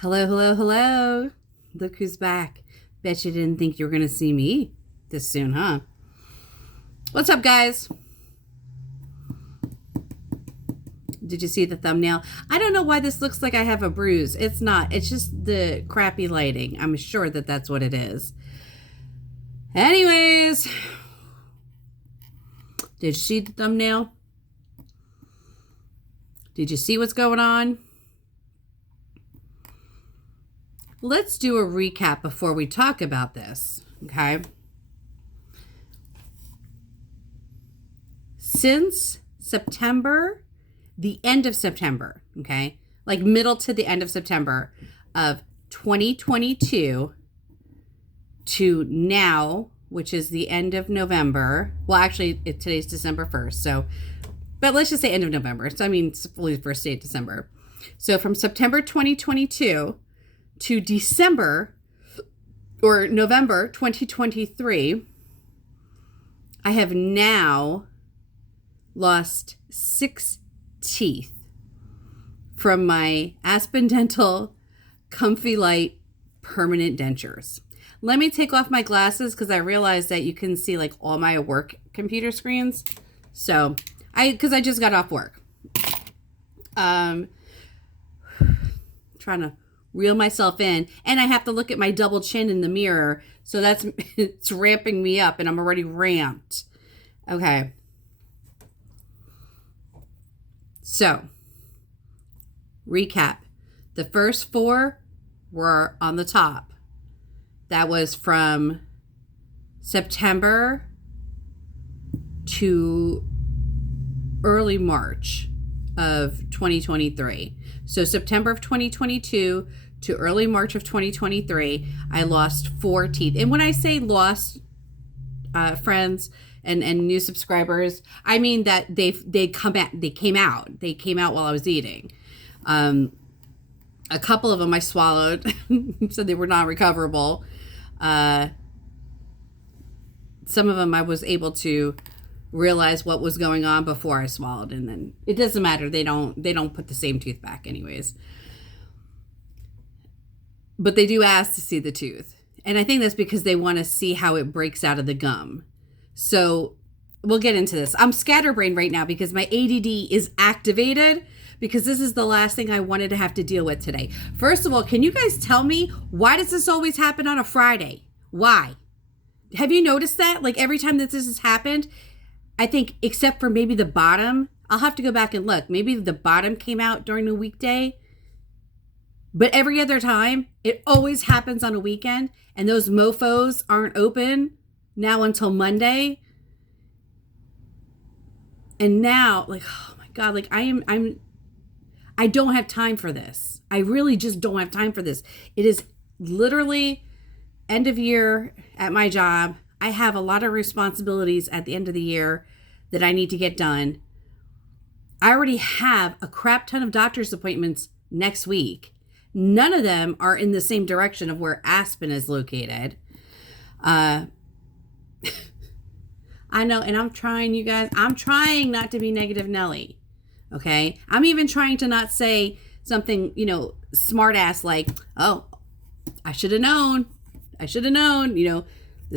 Hello, hello, hello. Look who's back. Bet you didn't think you were going to see me this soon, huh? What's up, guys? Did you see the thumbnail? I don't know why this looks like I have a bruise. It's not. It's just the crappy lighting. I'm sure that that's what it is. Anyways, did you see the thumbnail? Did you see what's going on? Let's do a recap before we talk about this, okay? Since September, the end of September, okay? Like middle to the end of September of 2022 to now, which is the end of November. Well, actually, today's December 1st, so, but let's just say end of November. So, I mean, it's fully first day of December. So, from September 2022 to December or November 2023, I have now lost 6 teeth from my Aspen Dental Comfy Light permanent dentures. Let me take off my glasses because I realized that you can see like all my work computer screens. So because I just got off work. Trying to reel myself in, and I have to look at my double chin in the mirror. So that's, it's ramping me up and I'm already ramped. Okay. So, recap. The first 4 were on the top. That was from September to early March of 2023. So September of 2022 to early March of 2023, I lost 4 teeth. And when I say lost, friends and new subscribers, I mean that they came out while I was eating. A couple of them I swallowed, so they were non-recoverable. Some of them I was able to realize what was going on before I swallowed, and then it doesn't matter. They don't put the same tooth back anyways. But they do ask to see the tooth. And I think that's because they want to see how it breaks out of the gum. So we'll get into this. I'm scatterbrained right now because my ADD is activated, because this is the last thing I wanted to have to deal with today. First of all, can you guys tell me, why does this always happen on a Friday? Why? Have you noticed that? Like every time that this has happened, I think except for maybe the bottom, I'll have to go back and look. Maybe the bottom came out during a weekday. But every other time, it always happens on a weekend, and those mofos aren't open now until Monday. And now, like, oh my God, like I don't have time for this. I really just don't have time for this. It is literally end of year at my job. I have a lot of responsibilities at the end of the year that I need to get done. I already have a crap ton of doctor's appointments next week. None of them are in the same direction of where Aspen is located. I know, and I'm trying, you guys. I'm trying not to be negative Nelly. Okay? I'm even trying to not say something, smart ass like, oh, I should have known. This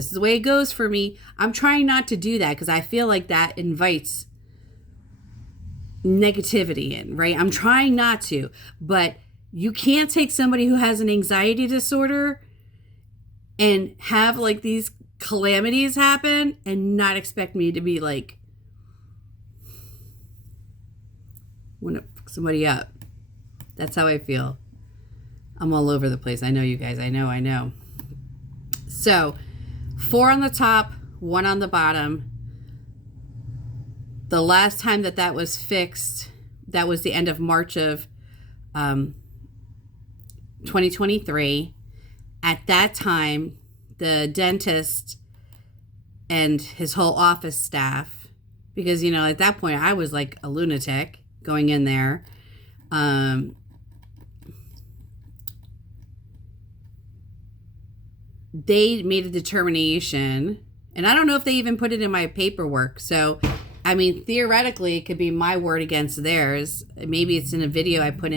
is the way it goes for me. I'm trying not to do that because I feel like that invites negativity in, right? I'm trying not to, but you can't take somebody who has an anxiety disorder and have like these calamities happen and not expect me to be like, want to pick somebody up. That's how I feel. I'm all over the place. I know, you guys. I know. So 4 on the top, 1 on the bottom. The last time that was fixed, that was the end of March of 2023. At that time, the dentist and his whole office staff, because, at that point I was like a lunatic going in there. They made a determination, and I don't know if they even put it in my paperwork. So I mean, theoretically, it could be my word against theirs. Maybe it's in a video I put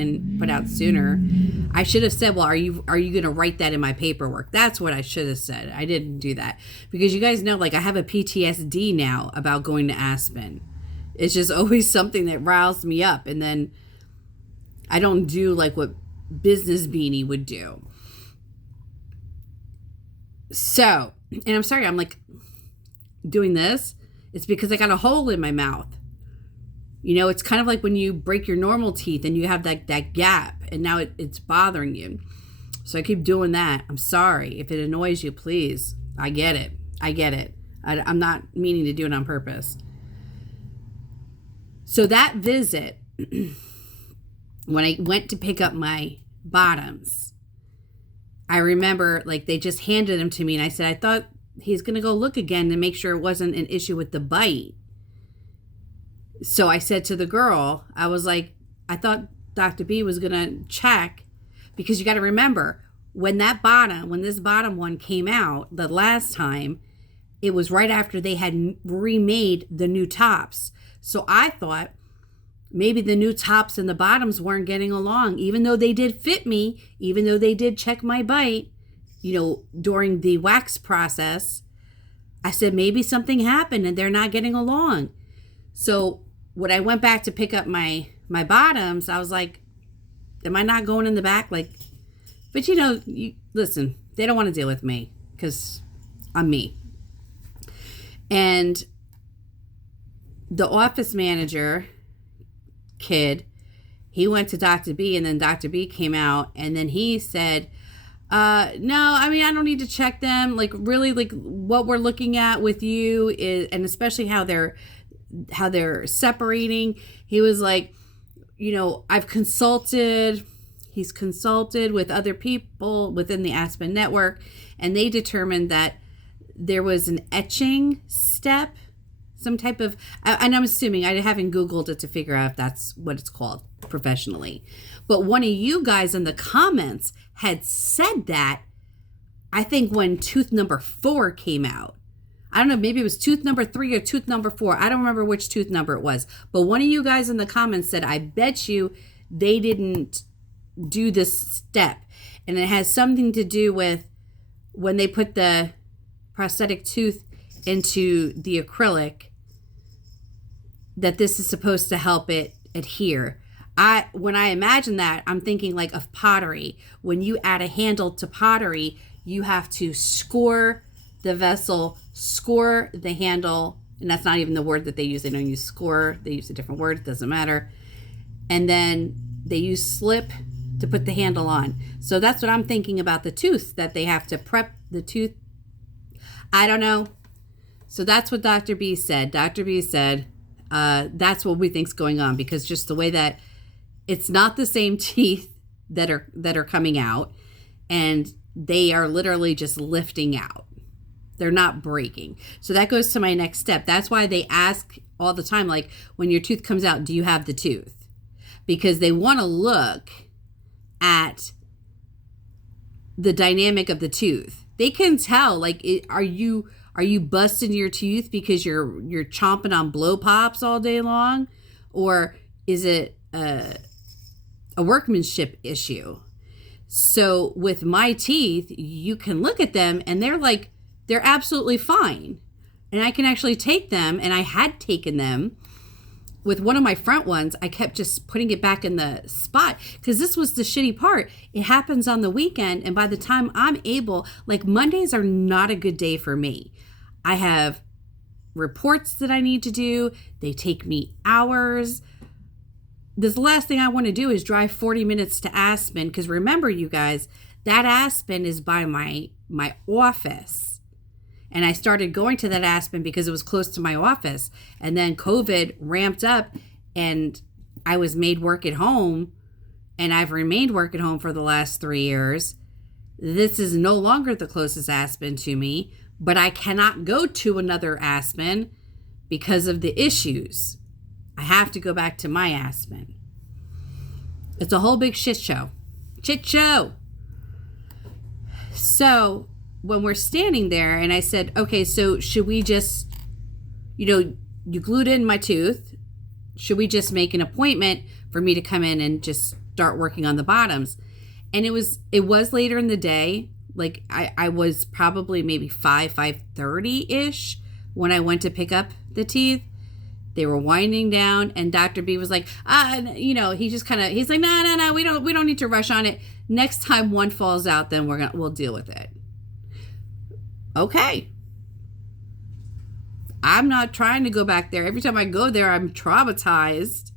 out sooner. I should have said, well, are you going to write that in my paperwork? That's what I should have said. I didn't do that because you guys know, like, I have a PTSD now about going to Aspen. It's just always something that riles me up. And then I don't do like what Business Beanie would do. So, and I'm sorry, I'm like doing this. It's because I got a hole in my mouth. You know, it's kind of like when you break your normal teeth and you have that gap and now it's bothering you. So I keep doing that. I'm sorry. If it annoys you, please. I get it. I'm not meaning to do it on purpose. So that visit, when I went to pick up my bottoms, I remember like they just handed them to me and I said, I thought he's going to go look again to make sure it wasn't an issue with the bite. So I said to the girl, I was like, I thought Dr. B was going to check, because you got to remember when this bottom one came out the last time, it was right after they had remade the new tops. So I thought maybe the new tops and the bottoms weren't getting along, even though they did fit me, even though they did check my bite, you know, during the wax process. I said, maybe something happened and they're not getting along. So when I went back to pick up my bottoms, I was like, am I not going in the back? Like, but you know, listen, they don't want to deal with me because I'm me. And the office manager kid, he went to Dr. B, and then Dr. B came out and then he said, no, I mean, I don't need to check them. Like, really, like what we're looking at with you is, and especially how they're separating. He was like, you know, he's consulted with other people within the Aspen network, and they determined that there was an etching step, some type of, and I'm assuming, I haven't Googled it to figure out if that's what it's called professionally. But one of you guys in the comments had said that, I think when tooth number 4 came out. I don't know, maybe it was tooth number 3 or tooth number 4. I don't remember which tooth number it was. But one of you guys in the comments said, I bet you they didn't do this step. And it has something to do with when they put the prosthetic tooth into the acrylic, that this is supposed to help it adhere. When I imagine that, I'm thinking like of pottery. When you add a handle to pottery, you have to score the vessel, score the handle, and that's not even the word that they use. They don't use score, they use a different word, it doesn't matter. And then they use slip to put the handle on. So that's what I'm thinking about the tooth, that they have to prep the tooth. I don't know. So that's what Dr. B said. Dr. B said, that's what we think's going on, because just the way that it's not the same teeth that are coming out, and they are literally just lifting out. They're not breaking. So that goes to my next step. That's why they ask all the time, like, when your tooth comes out, do you have the tooth? Because they want to look at the dynamic of the tooth. They can tell, like, are you busting your tooth because you're chomping on blow pops all day long? Or is it a workmanship issue? So with my teeth, you can look at them and they're absolutely fine. And I can actually take them, and I had taken them. With one of my front ones, I kept just putting it back in the spot, because this was the shitty part. It happens on the weekend, and by the time I'm able, like, Mondays are not a good day for me. I have reports that I need to do. They take me hours. The last thing I want to do is drive 40 minutes to Aspen, because remember, you guys, that Aspen is by my office. And I started going to that Aspen because it was close to my office. And then COVID ramped up and I was made work at home. And I've remained work at home for the last 3 years. This is no longer the closest Aspen to me. But I cannot go to another Aspen because of the issues. I have to go back to my Aspen. It's a whole big shit show. Shit show. So when we're standing there, and I said, okay, so should we just, you glued in my tooth. Should we just make an appointment for me to come in and just start working on the bottoms? And it was later in the day. Like I was probably maybe 5:30-ish when I went to pick up the teeth. They were winding down, and Dr. B was like, he just kind of, he's like, no, we don't need to rush on it. Next time one falls out, then we'll deal with it. Okay. I'm not trying to go back there. Every time I go there, I'm traumatized,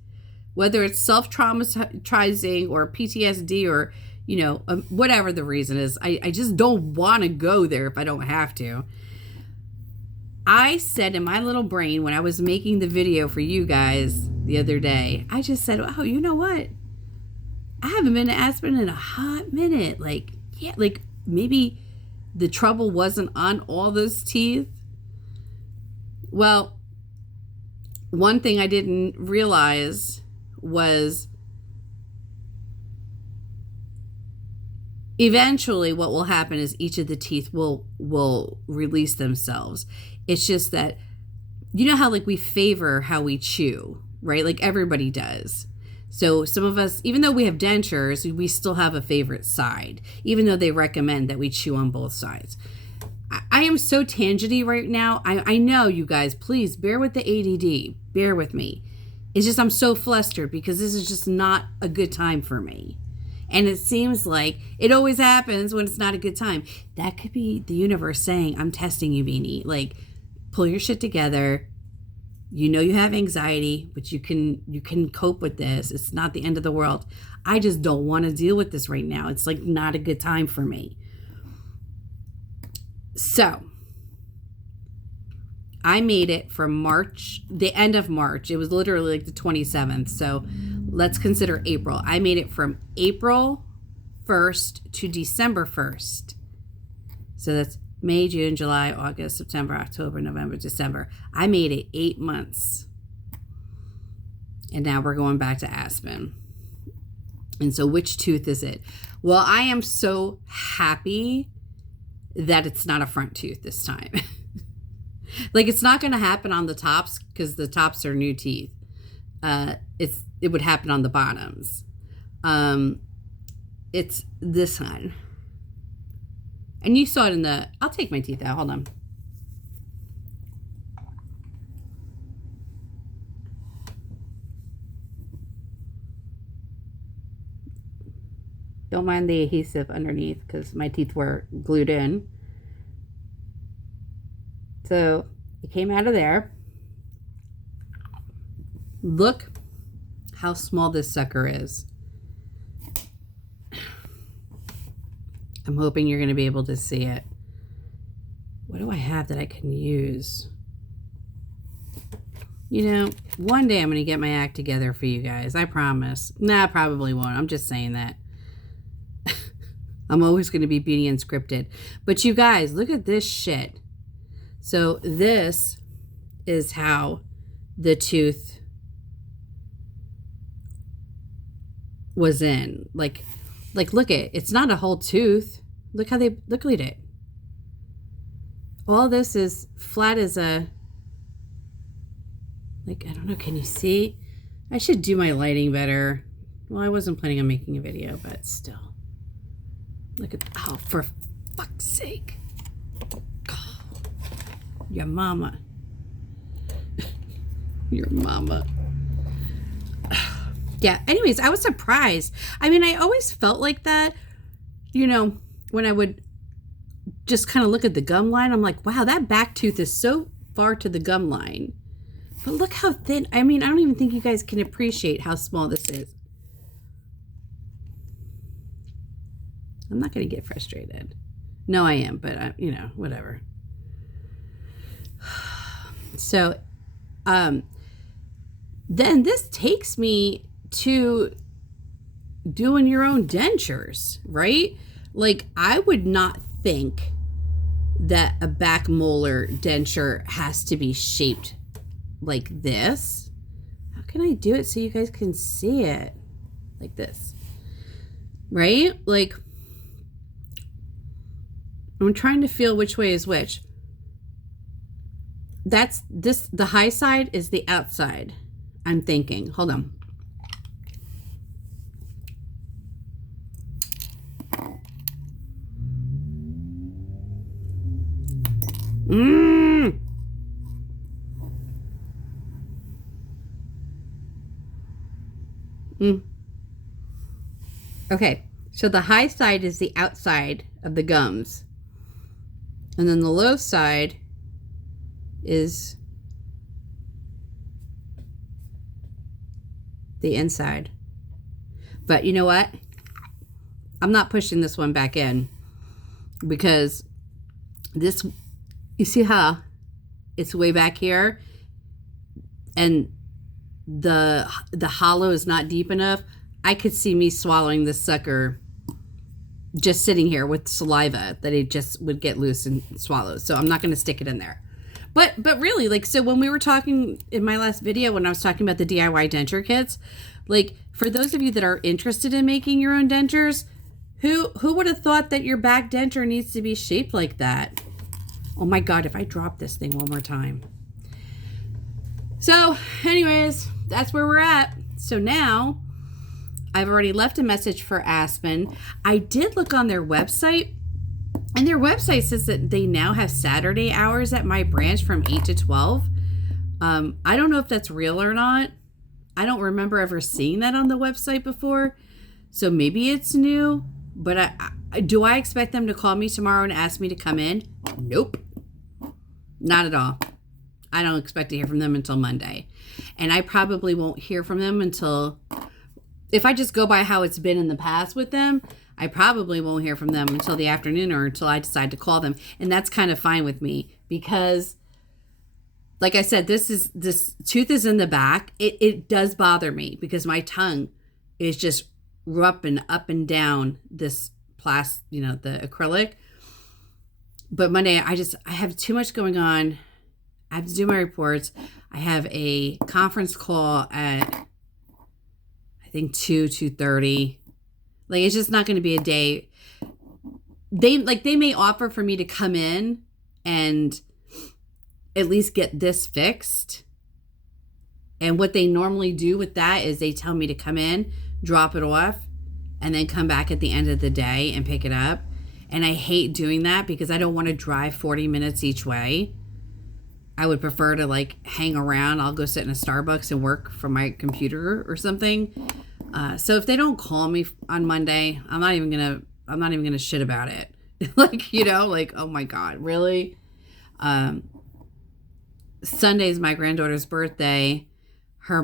whether it's self-traumatizing or PTSD or, whatever the reason is. I just don't want to go there if I don't have to. I said in my little brain when I was making the video for you guys the other day, I just said, oh, you know what? I haven't been to Aspen in a hot minute. Like, yeah, like maybe the trouble wasn't on all those teeth. Well, one thing I didn't realize was eventually what will happen is each of the teeth will release themselves. It's just that, how like we favor how we chew, right? Like everybody does. So some of us, even though we have dentures, we still have a favorite side, even though they recommend that we chew on both sides. I am so tangity right now. I know, you guys, please bear with the ADD. Bear with me. It's just I'm so flustered because this is just not a good time for me. And it seems like it always happens when it's not a good time. That could be the universe saying, I'm testing you, Beanie. Like, pull your shit together. You have anxiety, but you can cope with this. It's not the end of the world. I just don't want to deal with this right now. It's like not a good time for me. So I made it from March, the end of March. It was literally like the 27th. So let's consider April. I made it from April 1st to December 1st. So that's May, June, July, August, September, October, November, December. I made it 8 months. And now we're going back to Aspen. And so which tooth is it? Well, I am so happy that it's not a front tooth this time. Like, it's not going to happen on the tops because the tops are new teeth. It would happen on the bottoms. It's this one. And you saw it I'll take my teeth out. Hold on. Don't mind the adhesive underneath because my teeth were glued in. So it came out of there. Look how small this sucker is. I'm hoping you're going to be able to see it. What do I have that I can use? One day I'm going to get my act together for you guys. I promise. Nah, I probably won't. I'm just saying that. I'm always going to be beauty unscripted. But you guys, look at this shit. So this is how the tooth was in. Like look at it. It's not a whole tooth. Look at it. All this is flat as a, like, I don't know, can you see? I should do my lighting better. Well, I wasn't planning on making a video, but still. Look at, oh, for fuck's sake. Oh, your mama. Your mama. Yeah, anyways, I was surprised. I mean, I always felt like that, when I would just kind of look at the gum line. I'm like, wow, that back tooth is so far to the gum line. But look how thin. I mean, I don't even think you guys can appreciate how small this is. I'm not going to get frustrated. No, I am, but, whatever. So, then this takes me to doing your own dentures, right? Like, I would not think that a back molar denture has to be shaped like this. How can I do it so you guys can see it? Like this, right? Like, I'm trying to feel which way is which. That's this, the high side is the outside, I'm thinking. Hold on. Mm. Mm. Okay, so the high side is the outside of the gums, and then the low side is the inside. But you know what? I'm not pushing this one back in because this, you see how it's way back here and the hollow is not deep enough. I could see me swallowing this sucker just sitting here with saliva that it just would get loose and swallow. So I'm not going to stick it in there. But really, like, so when we were talking in my last video, when I was talking about the DIY denture kits, like, for those of you that are interested in making your own dentures, who would have thought that your back denture needs to be shaped like that? Oh my God, if I drop this thing one more time. So anyways, that's where we're at. So now I've already left a message for Aspen. I did look on their website, and their website says that they now have Saturday hours at my branch from 8 to 12. I don't know if that's real or not. I don't remember ever seeing that on the website before. So maybe it's new, but do I expect them to call me tomorrow and ask me to come in? Nope. Not at all. I don't expect to hear from them until Monday. And I probably won't hear from them until, if I just go by how it's been in the past with them, I probably won't hear from them until the afternoon or until I decide to call them. And that's kind of fine with me because, like I said, this tooth is in the back. It does bother me because my tongue is just rubbing up and down this the acrylic. But Monday, I have too much going on. I have to do my reports. I have a conference call at, I think 2:30. Like, it's just not going to be a day. They may offer for me to come in and at least get this fixed. And what they normally do with that is they tell me to come in, drop it off, and then come back at the end of the day and pick it up. And I hate doing that because I don't want to drive 40 minutes each way. I would prefer to like hang around. I'll go sit in a Starbucks and work from my computer or something. So if they don't call me on Monday, I'm not even gonna shit about it. Like, oh my God, really? Sunday's my granddaughter's birthday. My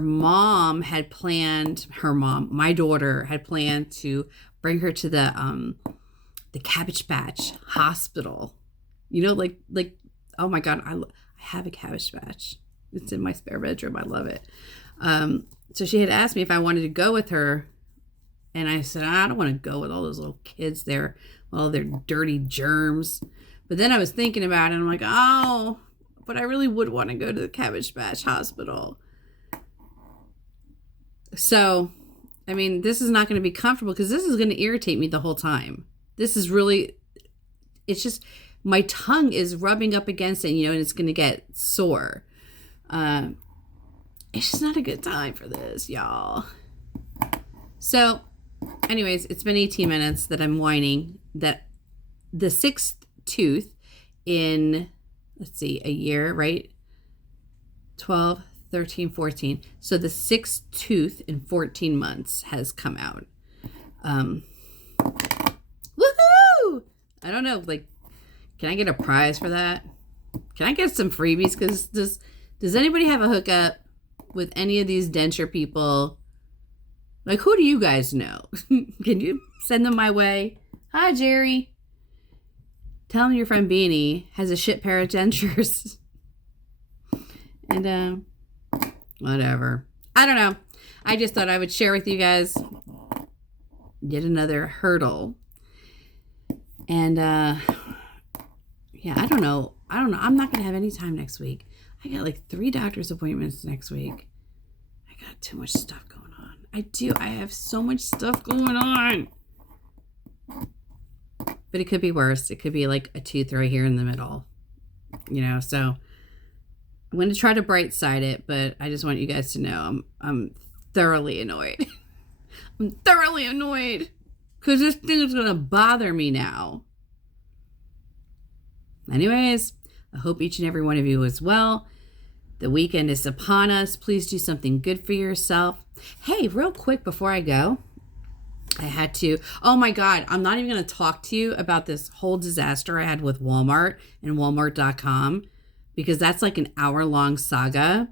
daughter had planned to bring her to the Cabbage Patch Hospital. Oh my God, I have a Cabbage Patch. It's in my spare bedroom. I love it. So she had asked me if I wanted to go with her. And I said, I don't want to go with all those little kids there, all their dirty germs. But then I was thinking about it, and I'm like, oh, but I really would want to go to the Cabbage Patch Hospital. So, I mean, this is not going to be comfortable because this is going to irritate me the whole time. This is really, it's just, my tongue is rubbing up against it, and it's going to get sore. It's just not a good time for this, y'all. So, anyways, it's been 18 minutes that I'm whining that the sixth tooth in, a year, right? 12, 13, 14. So the sixth tooth in 14 months has come out. Woohoo! I don't know, can I get a prize for that? Can I get some freebies? Because does anybody have a hookup with any of these denture people? Like, who do you guys know? Can you send them my way? Hi, Jerry. Tell him your friend Beanie has a shit pair of dentures. And, whatever. I don't know. I just thought I would share with you guys yet another hurdle. And, yeah, I don't know. I'm not going to have any time next week. I got 3 doctor's appointments next week. I got too much stuff going on. I do. I have so much stuff going on. But it could be worse. It could be like a tooth right here in the middle. So I'm going to try to bright side it, but I just want you guys to know I'm thoroughly annoyed. I'm thoroughly annoyed because this thing is going to bother me now. Anyways, I hope each and every one of you is well. The weekend is upon us. Please do something good for yourself. Hey, real quick before I go, I had to, oh my God, I'm not even going to talk to you about this whole disaster I had with Walmart and Walmart.com, because that's like an hour-long saga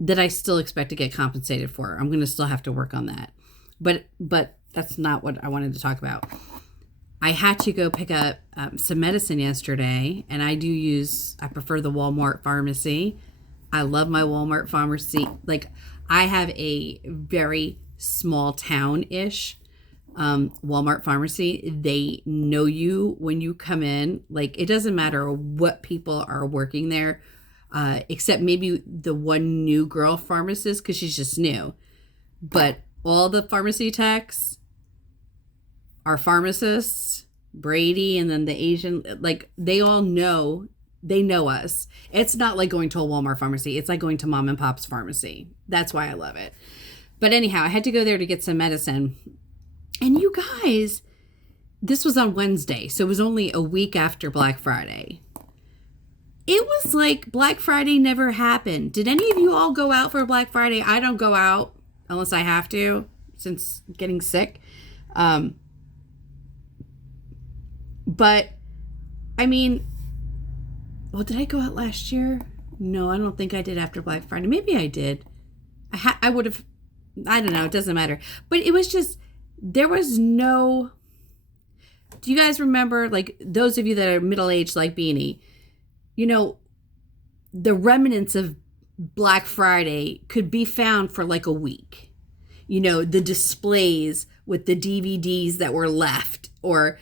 that I still expect to get compensated for. I'm going to still have to work on that. But that's not what I wanted to talk about. I had to go pick up some medicine yesterday, and I prefer the Walmart pharmacy. I love my Walmart pharmacy. Like, I have a very small town-ish Walmart pharmacy. They know you when you come in. Like, it doesn't matter what people are working there, except maybe the one new girl pharmacist, because she's just new. But all the pharmacy techs are pharmacists, Brady, and then the Asian, like, they all know, they know us. It's not like going to a Walmart pharmacy. It's like going to mom and pop's pharmacy. That's why I love it. But anyhow, I had to go there to get some medicine. And you guys, this was on Wednesday, so it was only a week after Black Friday. It was like Black Friday never happened. Did any of you all go out for Black Friday? I don't go out unless I have to, since getting sick. But, I mean, well, did I go out last year? No, I don't think I did after Black Friday. Maybe I did. I would have, I don't know. It doesn't matter. But it was just, there was no, do you guys remember, like, those of you that are middle-aged like Beanie, you know, the remnants of Black Friday could be found for like a week. You know, the displays with the DVDs that were left, or,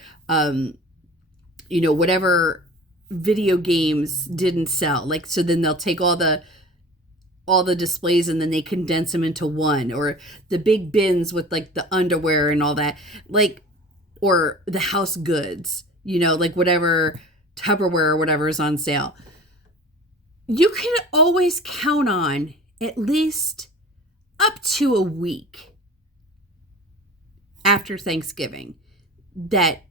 you know, whatever video games didn't sell. Like, so then they'll take all the displays and then they condense them into one, or the big bins with like the underwear and all that, like, or the house goods, you know, like whatever Tupperware or whatever is on sale. You can always count on at least up to a week after Thanksgiving that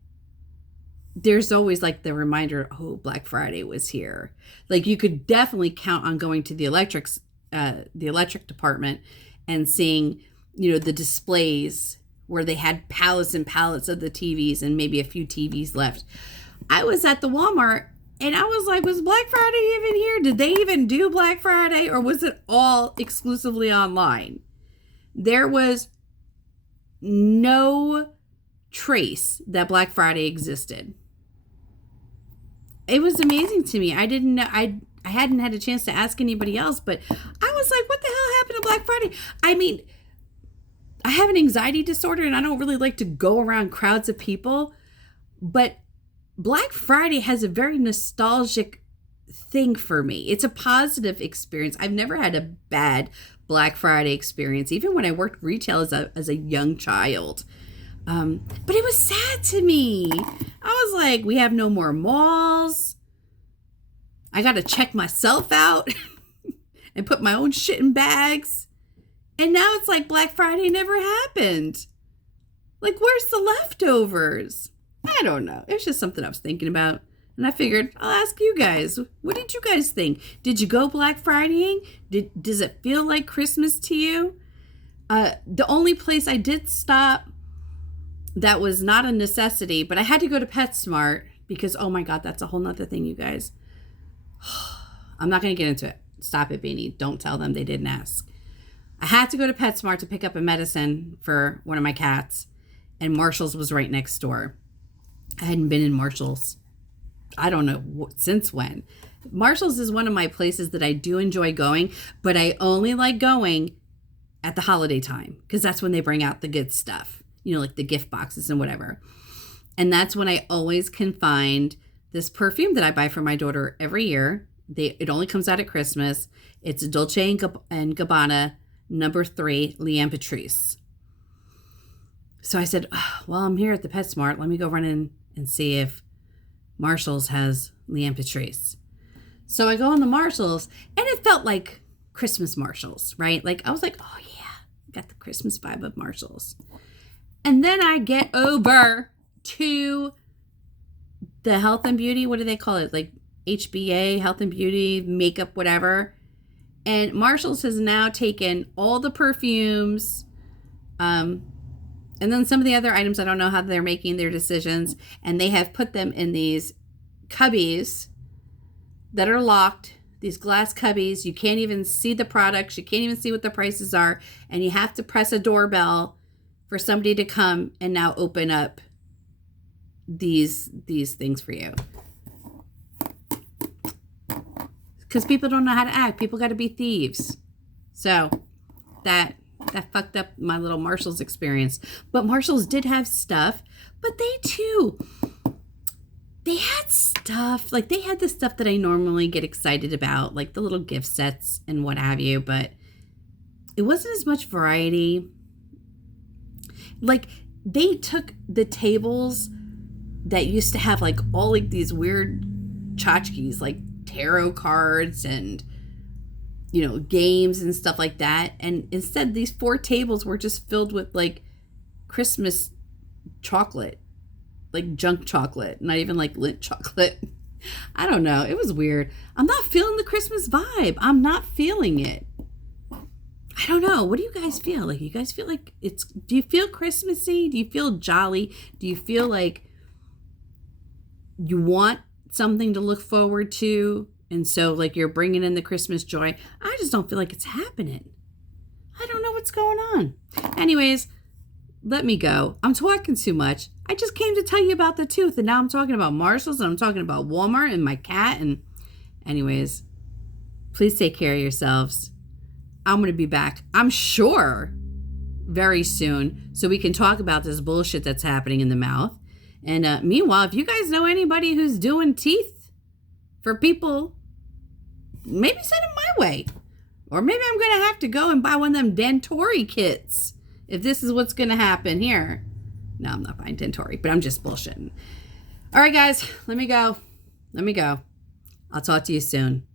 there's always like the reminder, oh, Black Friday was here. Like, you could definitely count on going to the electric department and seeing, you know, the displays where they had pallets and pallets of the TVs and maybe a few TVs left. I was at the Walmart and I was like, was Black Friday even here? Did they even do Black Friday, or was it all exclusively online? There was no trace that Black Friday existed. It was amazing to me. I didn't know, I hadn't had a chance to ask anybody else, but I was like, what the hell happened to Black Friday? I mean, I have an anxiety disorder and I don't really like to go around crowds of people, but Black Friday has a very nostalgic thing for me. It's a positive experience. I've never had a bad Black Friday experience, even when I worked retail as a young child. But it was sad to me. I was like, we have no more malls. I got to check myself out and put my own shit in bags. And now it's like Black Friday never happened. Like, where's the leftovers? I don't know. It's just something I was thinking about. And I figured I'll ask you guys. What did you guys think? Did you go Black Fridaying? Does it feel like Christmas to you? The only place I did stop that was not a necessity, but I had to go to PetSmart because, oh my God, that's a whole nother thing, you guys. I'm not going to get into it. Stop it, Beanie. Don't tell them they didn't ask. I had to go to PetSmart to pick up a medicine for one of my cats, and Marshall's was right next door. I hadn't been in Marshall's, I don't know since when. Marshall's is one of my places that I do enjoy going, but I only like going at the holiday time because that's when they bring out the good stuff, you know, like the gift boxes and whatever. And that's when I always can find this perfume that I buy for my daughter every year. It only comes out at Christmas. It's Dolce and Gabbana number 3, Liane Patrice. So I said, oh, well, I'm here at the PetSmart. Let me go run in and see if Marshall's has Liane Patrice. So I go on the Marshall's, and it felt like Christmas Marshall's, right? Like, I was like, oh yeah, got the Christmas vibe of Marshall's. And then I get over to the health and beauty, what do they call it? Like HBA, health and beauty, makeup, whatever. And Marshalls has now taken all the perfumes, and then some of the other items, I don't know how they're making their decisions, and they have put them in these cubbies that are locked, these glass cubbies. You can't even see the products. You can't even see what the prices are. And you have to press a doorbell for somebody to come and now open up these things for you. Because people don't know how to act. People got to be thieves. So that fucked up my little Marshalls experience. But Marshalls did have stuff. But they had stuff. Like, they had the stuff that I normally get excited about. Like the little gift sets and what have you. But it wasn't as much variety. Like, they took the tables that used to have like all like these weird tchotchkes, like tarot cards and, you know, games and stuff like that. And instead, these 4 tables were just filled with like Christmas chocolate, like junk chocolate, not even like Lindt chocolate. I don't know. It was weird. I'm not feeling the Christmas vibe. I'm not feeling it. I don't know. What do you guys feel? Like, you guys feel like do you feel Christmassy? Do you feel jolly? Do you feel like you want something to look forward to? And so like you're bringing in the Christmas joy. I just don't feel like it's happening. I don't know what's going on. Anyways, let me go. I'm talking too much. I just came to tell you about the tooth, and now I'm talking about Marshalls, and I'm talking about Walmart and my cat. And anyways, please take care of yourselves. I'm going to be back, I'm sure, very soon, so we can talk about this bullshit that's happening in the mouth. And meanwhile, if you guys know anybody who's doing teeth for people, maybe send them my way. Or maybe I'm going to have to go and buy one of them Denture kits if this is what's going to happen here. No, I'm not buying Denture, but I'm just bullshitting. All right, guys, let me go. I'll talk to you soon.